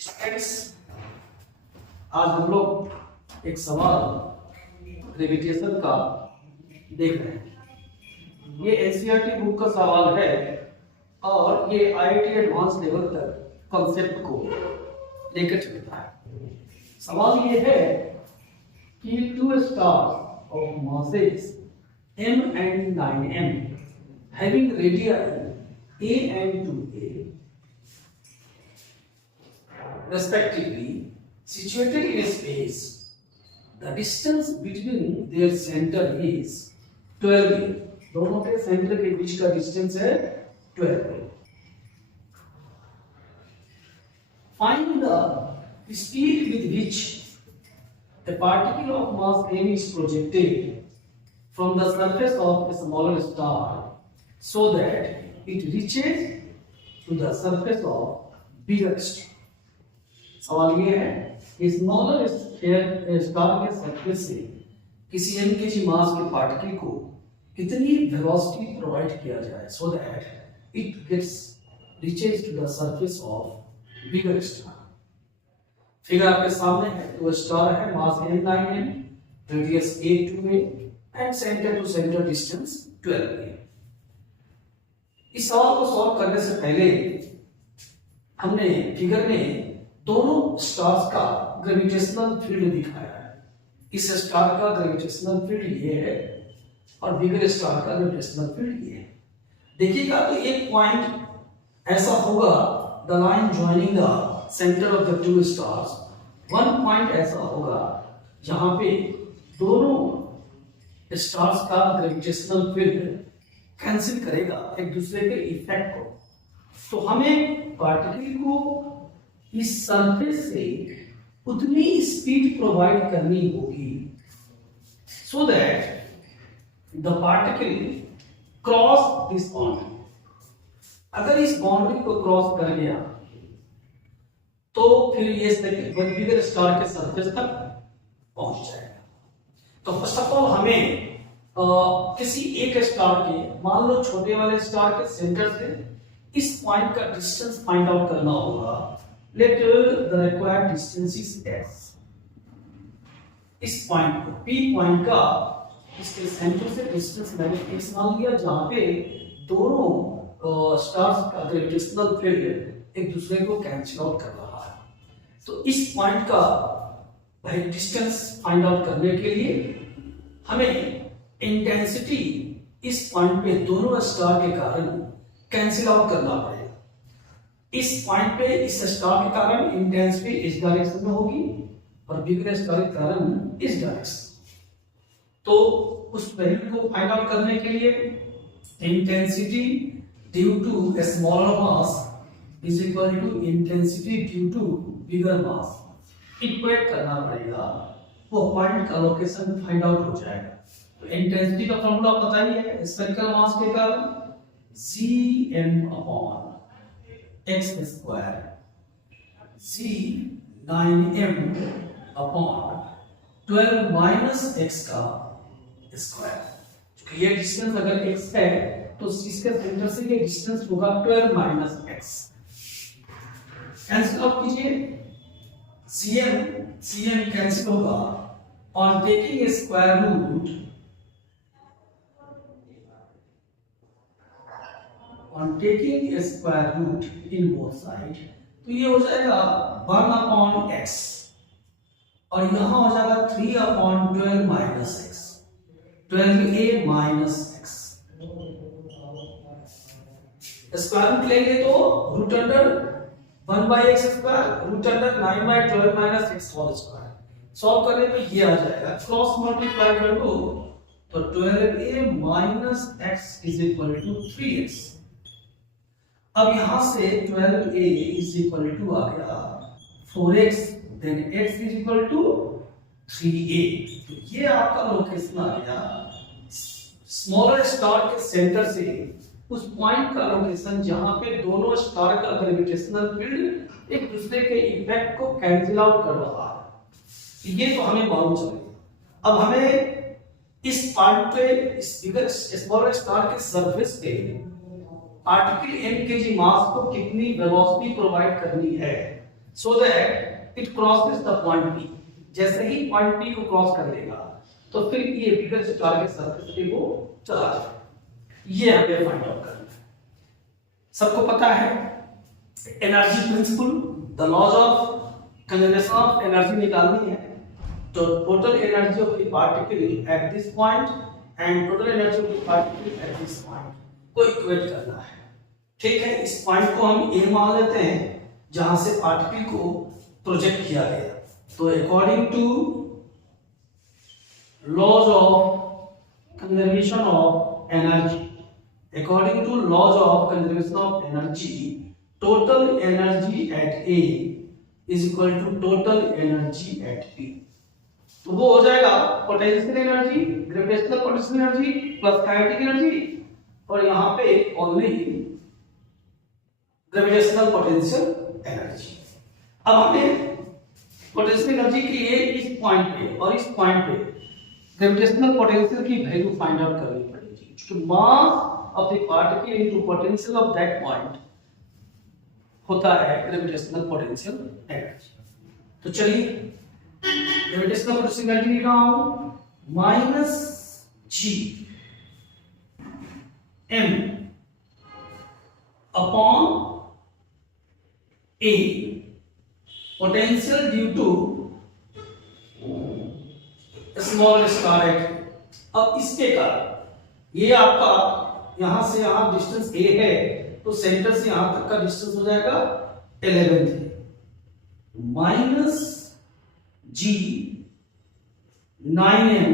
Students, आज हम लोग एक सवाल ग्रेविटेशन का देख रहे हैं। ये एनसीईआरटी बुक का सवाल है और ये आईआईटी एडवांस लेवल तक कॉन्सेप्ट को लेकर चलता है। सवाल ये है कि two stars of masses m and 9m having radii a and 2a respectively situated in space, the distance between their center is 12a. दोनों के सेंटर के बीच का डिस्टेंस है 12a. Find the speed with which a particle of mass m is projected from the surface of a smaller star so that it reaches to the surface of bigger star. सवाल ये है कि smaller star के surface से किसी m kg मास के particle को कितनी वेलोसिटी प्रोवाइड किया जाए so that it gets reaches to the surface of bigger star. Figure आपके सामने है। तो स्टार है, mass m9m, radius a2a and centre to centre distance 12a। इस सवाल को सॉल्व करने से पहले हमने फिगर में दोनों स्टार्स का ग्रेविटेशनल फील्ड दिखाया है। इस स्टार का ग्रेविटेशनल फील्ड ये है और बिगर स्टार का ग्रेविटेशनल फील्ड ये है। देखिएगा तो एक पॉइंट ऐसा होगा, the line joining the centre of the two stars, one point ऐसा होगा जहां पे दोनों स्टार्स का ग्रेविटेशनल फील्ड कैंसिल करेगा एक दूसरे के इफेक्ट को। तो हमें पार्टिकल को इस सरफेस से उतनी स्पीड प्रोवाइड करनी होगी so that the particle cross this boundary. अगर इस बाउंड्री को क्रॉस कर गया तो फिर ये बिगर स्टार के सरफेस तक पहुंच जाएगा। तो फर्स्ट ऑफ ऑल हमें किसी एक स्टार के, मान लो छोटे वाले स्टार के सेंटर से इस पॉइंट का डिस्टेंस फाइंड आउट करना होगा। Let the required distance is x. इस पॉइंट को P पॉइंट का इसके सेंटर से डिस्टेंस मैंने x मान लिया, जहां पे दोनों स्टार्स का ग्रेविटेशनल फील्ड एक दूसरे को कैंसिल आउट कर रहा है। तो इस पॉइंट का भाई डिस्टेंस फाइंड आउट करने के लिए हमें इंटेंसिटी इस पॉइंट पे दोनों स्टार के कारण कैंसिल आउट करना पड़ेगा। इस पॉइंट पे इस स्टार के कारण इंटेंसिटी इस डायरेक्शन में होगी और बिगर स्टार के कारण इस डायरेक्शन। तो उस वैल्यू को फाइंड आउट करने के लिए intensity due to a smaller mass is equal to intensity due to bigger mass equate करना पड़ेगा। वो पॉइंट का लोकेशन फाइंड आउट हो जाएगा। तो इंटेंसिटी का फॉर्मूला पता ही है, स्फेरिकल मास के कारण Cm upon x square C9m upon 12 minus x का स्क्वायर। क्योंकि ये डिस्टेंस अगर x है तो इसके सेंटर से ये डिस्टेंस होगा 12 माइनस x। कैंसिल आउट कीजिए, Cm कैंसिल होगा और taking a square root on taking a square root in both sides, तो ये हो जाएगा 1 अपॉन x और यहां हो जाएगा 3 upon 12 minus x, 12a minus x। Square root लेंगे तो root under 1 by x square, root under 9 by 12 minus x whole square. Solve करने पे ये आ जाएगा, क्रॉस मल्टीप्लाई कर दो तो 12a minus x is equal to 3x। अब यहां से 12a इज इक्वल टू आ गया 4x, then x is equal to 3a। तो ये आपका लोकेशन आ गया स्मॉलर स्टार के सेंटर से उस पॉइंट का लोकेशन जहां पे दोनों स्टार का ग्रेविटेशनल फील्ड एक दूसरे के इफेक्ट को कैंसिल आउट कर रहा है। ये तो हमें मालूम चले। अब हमें इस पॉइंट पे, इस बिगर स्मॉलर स्टार के सरफेस पे पार्टिकल m kg मास को कितनी वेलोसिटी प्रोवाइड करनी है so that it crosses the point P. जैसे ही पॉइंट P को क्रॉस कर लेगा तो फिर ये बिगर जो टारगेट सरफेस पे वो चला जाएगा। ये हमें फाइंड आउट करना है। सबको पता है energy principle, the laws of conservation of energy निकालनी है। तो total energy of the particle at this point and total energy of the particle at this point को इक्वेट करना है। ठीक है, इस पॉइंट को हम ए मान लेते हैं जहां से पार्टिकल को प्रोजेक्ट किया गया। तो according to laws of conservation of energy, according to laws of conservation of energy, total energy at A is equal to total energy at B. तो वो हो जाएगा potential energy, gravitational potential energy plus kinetic energy, और यहाँ पे only gravitational potential energy. अब हमें potential energy के लिए इस पॉइंट पे और इस पॉइंट पे ग्रेविटेशनल पोटेंशियल की वैल्यू फाइंड आउट करनी पड़ेगी, क्योंकि मास of the particle into potential of that point होता है gravitational potential energy। तो चलिए gravitational potential energy लिख रहा हूं minus ji M upon a potential due to small star at। अब इसके कारण ये आपका यहां से यहां डिस्टेंस a है, तो सेंटर से यहां तक का डिस्टेंस हो जाएगा 11 minus G 9m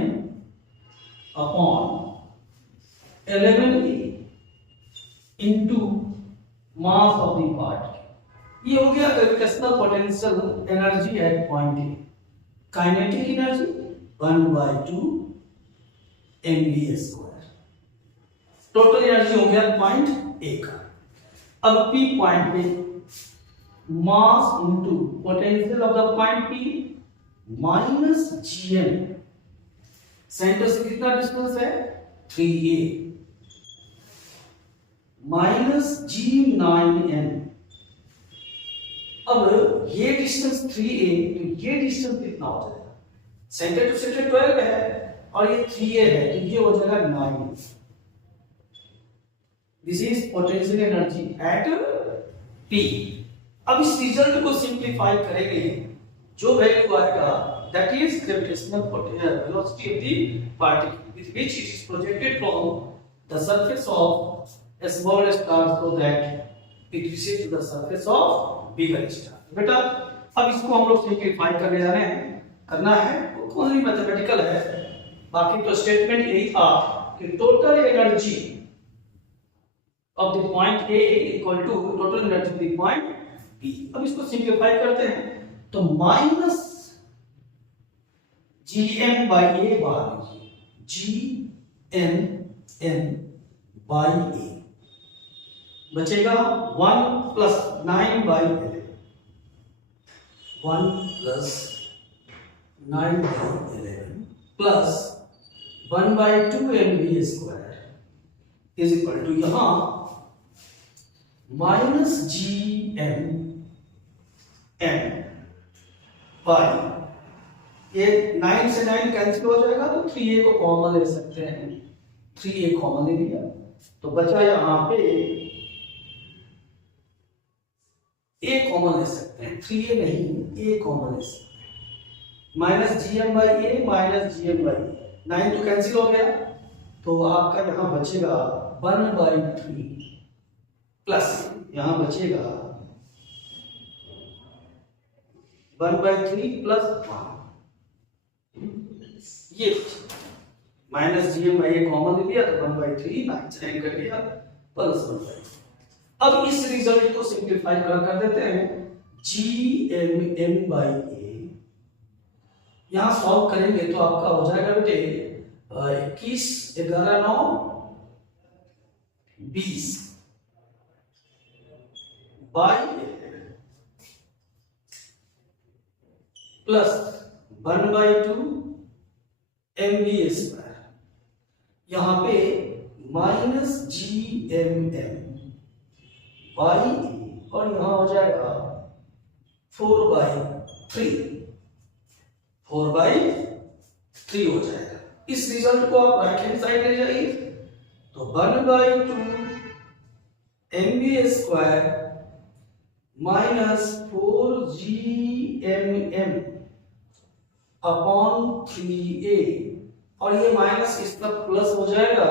upon 11a into mass of the particle. ये हो गया gravitational potential energy at point A. Kinetic energy 1/2 mv²। Total energy हो गया पॉइंट ए का। अब पी पॉइंट पे mass into potential of the point P minus GM, centre से कितना डिस्टेंस है 3a माइनस g9m। अब ये डिस्टेंस 3a, तो ये डिस्टेंस कितना हो जाएगा, सेंटर टू सेंटर 12 है और ये 3a है, तो ये हो जाएगा 9। This is potential energy at P। अब इस रिजल्ट को सिंप्लीफाई करेंगे, जो वैल्यू आएगा that is gravitational velocity of the particle with which it is projected from the surface of a small star so that it reaches to the surface of bigger star। बेटा अब इसको हम लोग simplify करने जा रहे हैं, करना है ओनली मैथमेटिकल है। बाकी तो स्टेटमेंट यही था कि total energy of the point A equal to total energy of the point B। अब इसको सिंप्लीफाई करते हैं तो माइनस gm by a बाहर लीजिए, gm by a बचेगा 1 plus 9 by 11, 1 plus 9 by 11 plus 1 by 2 mv² is equal to यहाँ minus ji M M by, ये 9 से 9 कैंसिल हो जाएगा तो 3a को कॉमन ले सकते हैं, 3a कॉमन ले लिया तो बचा यहाँ पे a कॉमन ले सकते हैं, 3a नहीं a कॉमन ले सकते हैं। Minus ji m by a minus ji m by a, 9 तो कैंसिल हो गया तो आपका यहाँ बचेगा 1/3 प्लस यहां बचेगा 1/3 प्लस 1, ये minus GM by A common ले लिया तो 1/3 9 से 9 कर दिया प्लस 1/3। अब इस रिजल्ट को सिंप्लीफाई कर देते हैं, gm बाई ए यहां सॉल्व करेंगे तो आपका हो जाएगा बेटे 21 11 9 20 बाई प्लस 1/2 mv², यहां पे माइनस gmm बाई और यहां हो जाएगा 4/3 4/3 हो जाएगा। इस रिजल्ट को आप राइट हैंड साइड ले जाइए तो 1/2 mv² minus 4gmm upon 3a, और ये माइनस इस तरफ प्लस हो जाएगा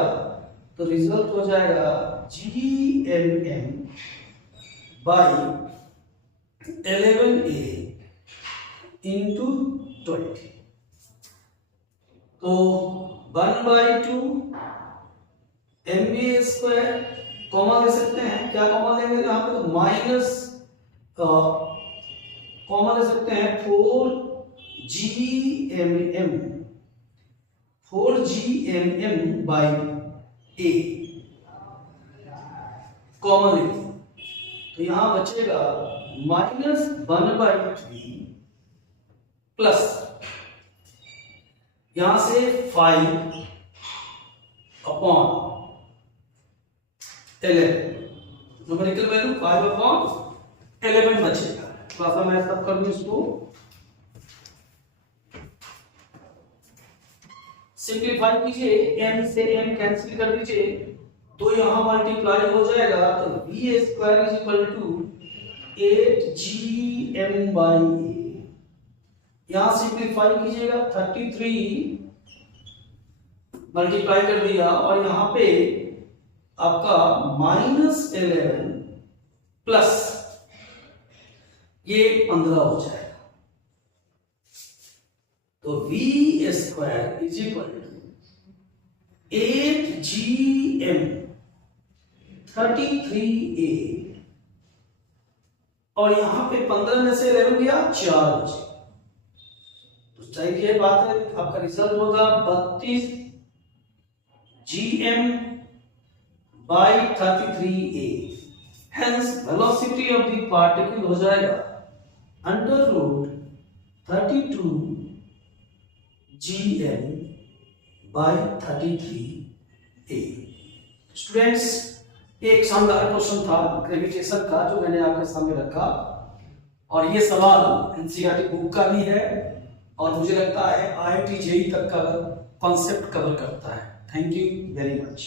तो रिजल्ट हो जाएगा gmm बाई 11a इंटू 20। तो 1/2 mv² कॉमा ले सकते हैं, क्या कॉमा लेंगे यहाँ पे, तो माइनस कॉमा ले सकते हैं 4gmm बाई a कॉमा ले, तो यहां बचेगा -1/3 प्लस यहां से 5 अपॉन 11, न्यूमेरिकल वैल्यू 5 अपॉन 11 बचेगा। थोड़ा सा मैं सब कर दूं इसको, सिंप्लीफाई कीजिए, m से m कैंसिल कर दीजिए तो यहां मल्टीप्लाई हो जाएगा, तो v² 8gm/a, यहां सिंप्लीफाई कीजिएगा 33 मल्टीप्लाई कर दिया और यहां पे आपका -11 प्लस ये 15 हो जाएगा, तो v² 8gm 33a, और यहां पे 15 में से 11 गया 4 बचे, तो चाहिए बात है आपका रिजल्ट होगा 32 gm/33a, hence velocity of the particle हो जाएगा √32 gm/33a। स्टूडेंट्स, एक शानदार क्वेश्चन था ग्रेविटेशन का जो मैंने आपके सामने रखा, और ये सवाल एनसीईआरटी बुक का भी है और मुझे लगता है IIT JEE तक का कॉन्सेप्ट कवर करता है। Thank you very much.